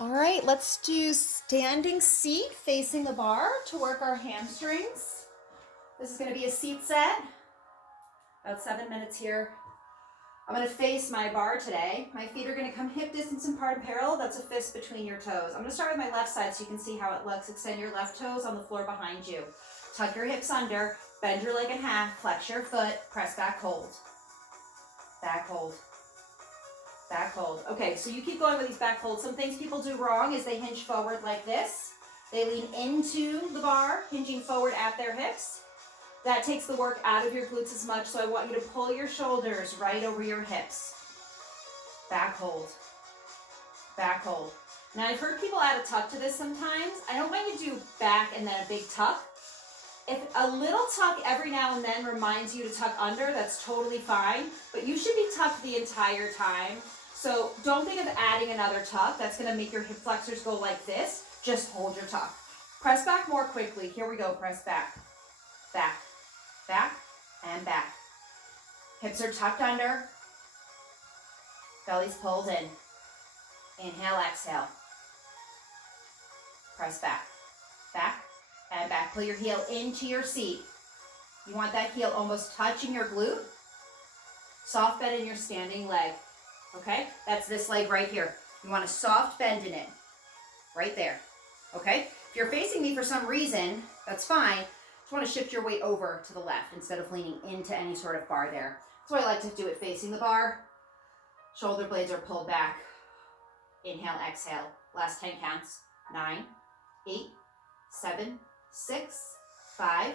All right, let's do standing seat facing the bar to work our hamstrings. This is going to be a seat set, about 7 minutes here. I'm going to face my bar today. My feet are going to come hip distance apart and parallel. That's a fist between your toes. I'm going to start with my left side so you can see how it looks. Extend your left toes on the floor behind you. Tuck your hips under, bend your leg in half, flex your foot, press back, hold. Back, hold. Back hold. Okay, so you keep going with these back holds. Some things people do wrong is they hinge forward like this. They lean into the bar, hinging forward at their hips. That takes the work out of your glutes as much, so I want you to pull your shoulders right over your hips. Back hold. Back hold. Now, I've heard people add a tuck to this sometimes. I don't mind you do back and then a big tuck. If a little tuck every now and then reminds you to tuck under, that's totally fine, but you should be tucked the entire time. So don't think of adding another tuck. That's going to make your hip flexors go like this. Just hold your tuck. Press back more quickly. Here we go. Press back. Back. Back and back. Hips are tucked under. Belly's pulled in. Inhale, exhale. Press back. Back and back. Pull your heel into your seat. You want that heel almost touching your glute. Soft bend in your standing leg. Okay, that's this leg right here. You want a soft bend in it, right there. Okay, if you're facing me for some reason, that's fine. Just want to shift your weight over to the left instead of leaning into any sort of bar there. That's why I like to do it facing the bar. Shoulder blades are pulled back. Inhale, exhale. Last 10 counts. 9, 8, 7, 6, 5,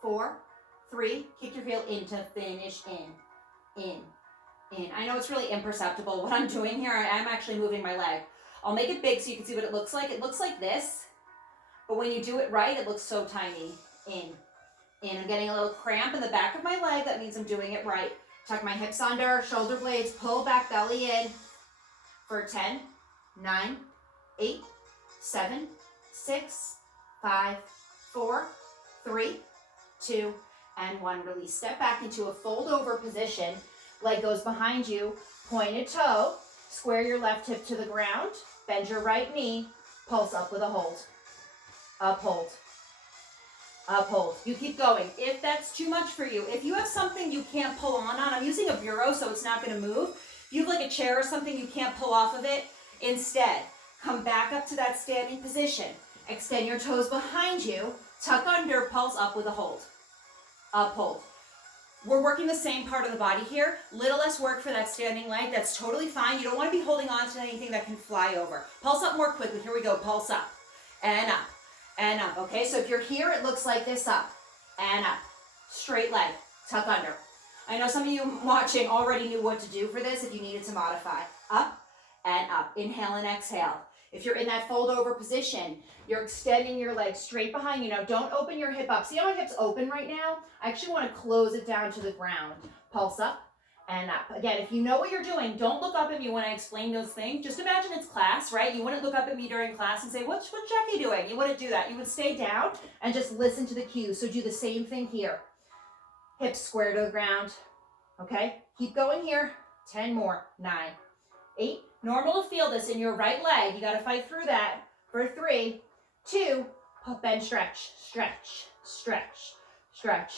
4, 3. Kick your heel in to finish in. I know it's really imperceptible what I'm doing here. I'm actually moving my leg. I'll make it big so you can see what it looks like. It looks like this, but when you do it right, it looks so tiny. In. I'm getting a little cramp in the back of my leg. That means I'm doing it right. Tuck my hips under, shoulder blades, pull back, belly in for 10, 9, 8, 7, 6, 5, 4, 3, 2, and 1. Release. Step back into a fold over position. Leg goes behind you, pointed toe, square your left hip to the ground, bend your right knee, pulse up with a hold. Up, hold. Up, hold. You keep going. If that's too much for you, if you have something you can't pull on, I'm using a bureau so it's not going to move. If you have like a chair or something you can't pull off of it, instead, come back up to that standing position. Extend your toes behind you, tuck under, pulse up with a hold. Up, hold. We're working the same part of the body here. Little less work for that standing leg. That's totally fine. You don't want to be holding on to anything that can fly over. Pulse up more quickly. Here we go. Pulse up and up and up. Okay, so if you're here, it looks like this. Up and up. Straight leg. Tuck under. I know some of you watching already knew what to do for this if you needed to modify. Up and up. Inhale and exhale. If you're in that fold over position, you're extending your leg straight behind you. Now, don't open your hip up. See how my hip's open right now? I actually want to close it down to the ground. Pulse up and up. Again, if you know what you're doing, don't look up at me when I explain those things. Just imagine it's class, right? You wouldn't look up at me during class and say, what's Jackie doing? You wouldn't do that. You would stay down and just listen to the cues. So do the same thing here. Hips square to the ground. Okay? Keep going here. 10 more. 9, 8. Normal to feel this in your right leg. You got to fight through that. For 3, 2, bend, stretch, stretch, stretch, stretch.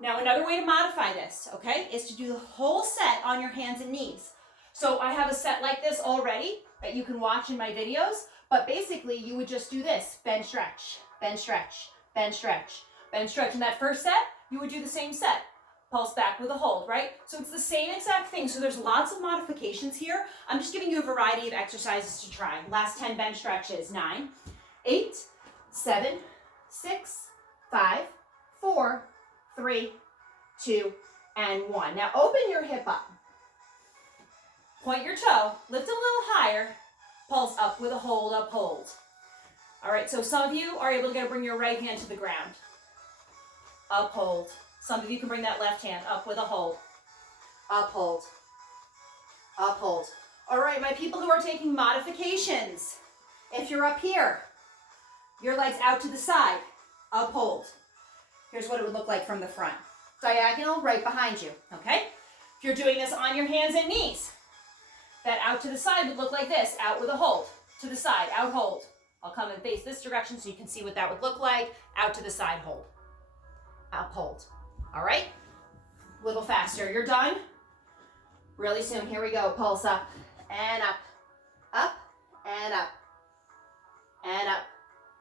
Now, another way to modify this, okay, is to do the whole set on your hands and knees. So I have a set like this already that you can watch in my videos, but basically you would just do this. Bend, stretch, bend, stretch, bend, stretch, bend, stretch. In that first set, you would do the same set. Pulse back with a hold, right? So it's the same exact thing. So there's lots of modifications here. I'm just giving you a variety of exercises to try. Last 10 bench stretches. 9, 8, 7, 6, 5, 4, 3, 2, and 1. Now open your hip up. Point your toe. Lift a little higher. Pulse up with a hold, up, hold. All right, so some of you are able to bring your right hand to the ground. Up, hold. Some of you can bring that left hand up with a hold. Up, hold. Up, hold. All right, my people who are taking modifications. If you're up here, your legs out to the side. Up, hold. Here's what it would look like from the front. Diagonal right behind you, okay? If you're doing this on your hands and knees, that out to the side would look like this, out with a hold. to the side, out, hold. I'll come and face this direction so you can see what that would look like. Out to the side, hold. Up, hold. All right? A little faster. You're done? Really soon. Here we go. Pulse up and up, up and up, and up.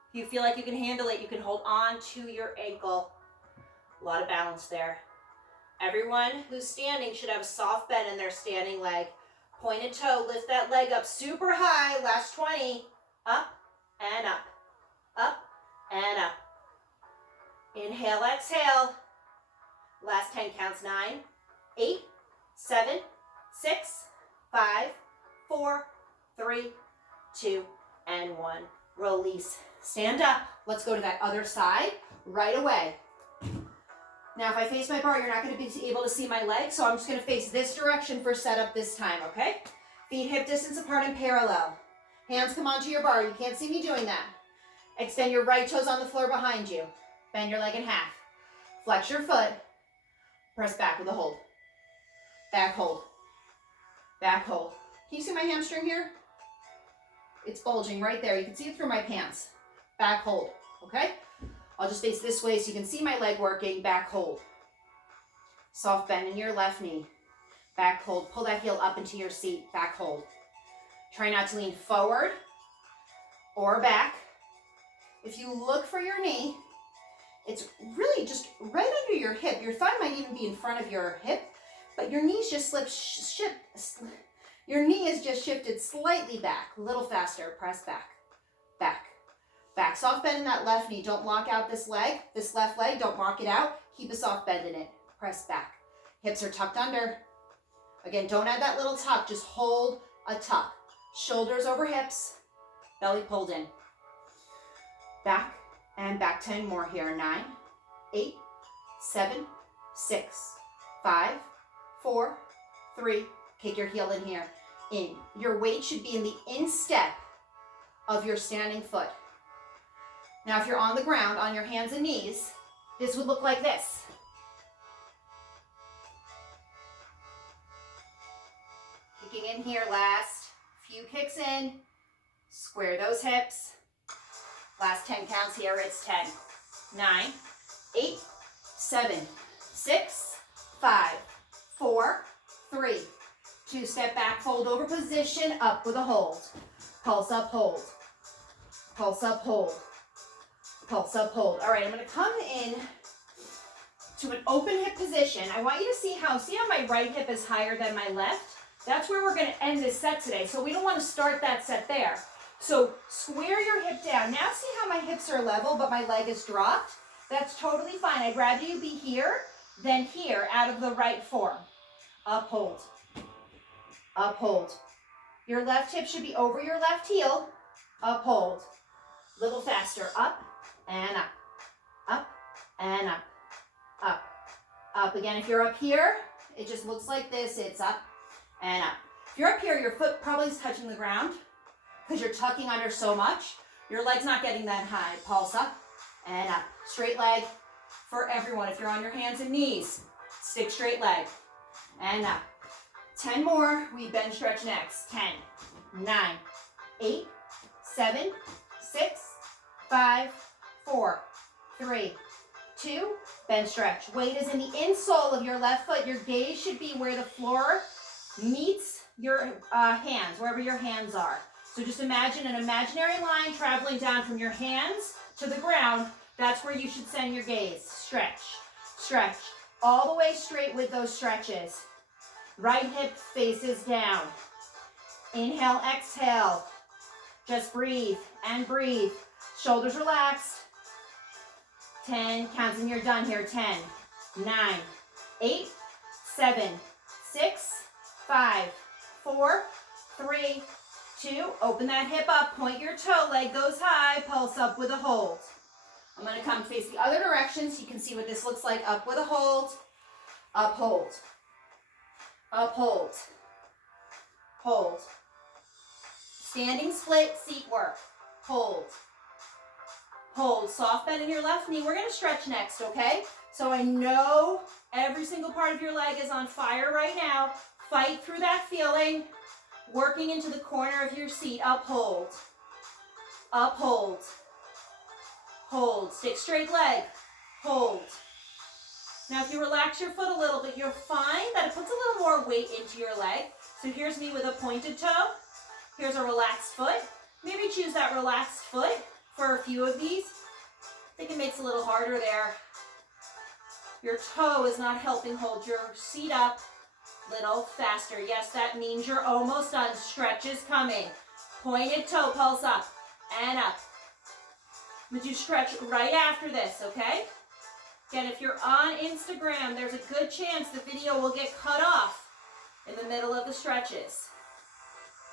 If you feel like you can handle it, you can hold on to your ankle. A lot of balance there. Everyone who's standing should have a soft bend in their standing leg. Pointed toe, lift that leg up super high. Last 20. Up and up, up and up. Inhale, exhale. Last 10 counts. 9, 8, 7, 6, 5, 4, 3, 2, and 1. Release. Stand up. Let's go to that other side right away. Now, if I face my bar, you're not going to be able to see my legs, so I'm just going to face this direction for setup this time, okay? Feet hip distance apart and parallel. Hands come onto your bar. You can't see me doing that. Extend your right toes on the floor behind you. Bend your leg in half. Flex your foot. Press back with a hold. Back hold. Back hold. Can you see my hamstring here? It's bulging right there. You can see it through my pants. Back hold, okay? I'll just face this way so you can see my leg working. Back hold. Soft bend in your left knee. Back hold. Pull that heel up into your seat. Back hold. Try not to lean forward or back. If you look for your knee, it's really just right under your hip. Your thigh might even be in front of your hip, but your knee's just your knee is just shifted slightly back. A little faster. Press back. Back. Back. Soft bend in that left knee. Don't lock out this leg. This left leg, don't lock it out. Keep a soft bend in it. Press back. Hips are tucked under. Again, don't add that little tuck. Just hold a tuck. Shoulders over hips. Belly pulled in. Back and back. 10 more here. 9, 8, 7, 6, 5, 4, 3. Kick your heel in here. In. Your weight should be in the instep of your standing foot. Now, if you're on the ground, on your hands and knees, this would look like this. Kicking in here, last few kicks in. Square those hips. Last 10 counts here, it's 10, 9, 8, 7, 6, 5, 4, 3, 2, step back, fold over position, up with a hold. Pulse up, hold. Pulse up, hold. Pulse up, hold. All right, I'm gonna come in to an open hip position. I want you to see how my right hip is higher than my left? That's where we're gonna end this set today. So we don't wanna start that set there. So square your hip down. Now see how my hips are level, but my leg is dropped? That's totally fine. I'd rather you be here than here out of the right form. Uphold. Uphold. Your left hip should be over your left heel. Uphold. A little faster. Up and up. Up and up. Up. Up. Again, if you're up here, it just looks like this. It's up and up. If you're up here, your foot probably is touching the ground because you're tucking under so much. Your leg's not getting that high. Pulse up and up. Straight leg for everyone. If you're on your hands and knees, stick straight leg and up. 10 more. We bench stretch next. 10, 9, 8, 7, 6, 5, 4, 3, 2. Bench stretch. Weight is in the insole of your left foot. Your gaze should be where the floor meets your hands, wherever your hands are. So just imagine an imaginary line traveling down from your hands to the ground. That's where you should send your gaze. Stretch, stretch, all the way straight with those stretches. Right hip faces down. Inhale, exhale. Just breathe and breathe. Shoulders relaxed. 10 counts and you're done here. 10, 9, 8, 7, 6, 5, 4, 3, 2. Open that hip up. Point your toe. Leg goes high. Pulse up with a hold. I'm going to come face the other direction so you can see what this looks like. Up with a hold. Uphold. Uphold. Hold. Standing split seat work. Hold. Hold. Soft bend in your left knee. We're going to stretch next, okay? So I know every single part of your leg is on fire right now. Fight through that feeling. Working into the corner of your seat. Uphold. Up, hold. Hold. Stick straight leg. Hold. Now, if you relax your foot a little bit, you'll find that it puts a little more weight into your leg. So here's me with a pointed toe. Here's a relaxed foot. Maybe choose that relaxed foot for a few of these. I think it makes it a little harder there. Your toe is not helping hold your seat up a little faster. Yes, that means you're almost done. Stretch is coming. Pointed toe, pulse up and up. I'm going to do stretch right after this, okay? Again, if you're on Instagram, there's a good chance the video will get cut off in the middle of the stretches.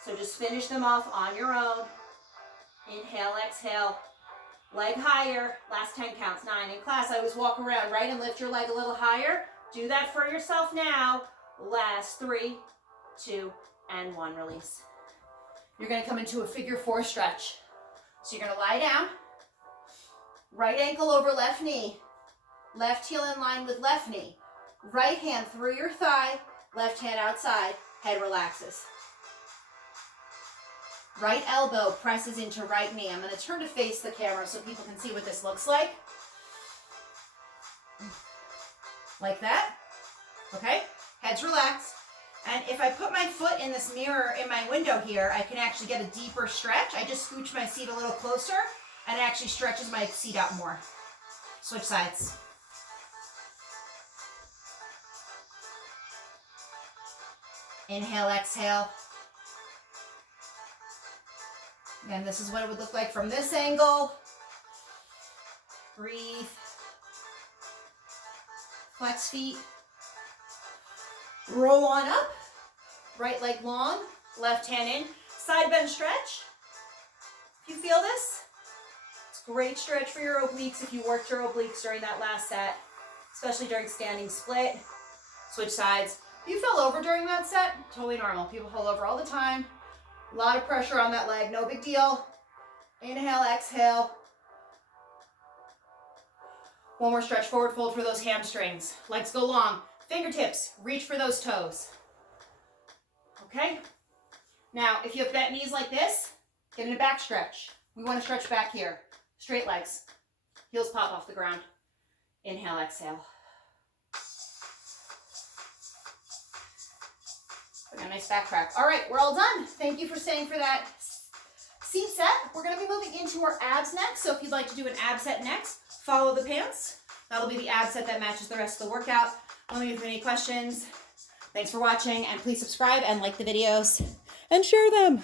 So just finish them off on your own. Inhale, exhale. Leg higher. Last 10 counts. 9. In class, I always walk around, right, and lift your leg a little higher. Do that for yourself now. Last 3, 2, and 1. Release. You're going to come into a figure 4 stretch. So you're going to lie down. Right ankle over left knee. Left heel in line with left knee. Right hand through your thigh. Left hand outside. Head relaxes. Right elbow presses into right knee. I'm going to turn to face the camera so people can see what this looks like. Like that. Okay? Head's relaxed. And if I put my foot in this mirror in my window here, I can actually get a deeper stretch. I just scooch my seat a little closer, and it actually stretches my seat out more. Switch sides. Inhale, exhale. Again, this is what it would look like from this angle. Breathe. Flex feet. Roll on up. Right leg long. Left hand in. Side bend stretch. If you feel this, it's a great stretch for your obliques if you worked your obliques during that last set, especially during standing split. Switch sides. If you fell over during that set, totally normal. People fall over all the time. A lot of pressure on that leg, no big deal. Inhale, exhale. One more stretch, forward fold for those hamstrings. Legs go long. Fingertips, reach for those toes. Okay? Now, if you have bent knees like this, get in a back stretch. We want to stretch back here. Straight legs. Heels pop off the ground. Inhale, exhale. A nice back crack. All right, we're all done. Thank you for staying for that seat set. We're going to be moving into our abs next. So if you'd like to do an ab set next, follow the pants. That'll be the ab set that matches the rest of the workout. Let me know if you have any questions. Thanks for watching, and please subscribe and like the videos and share them.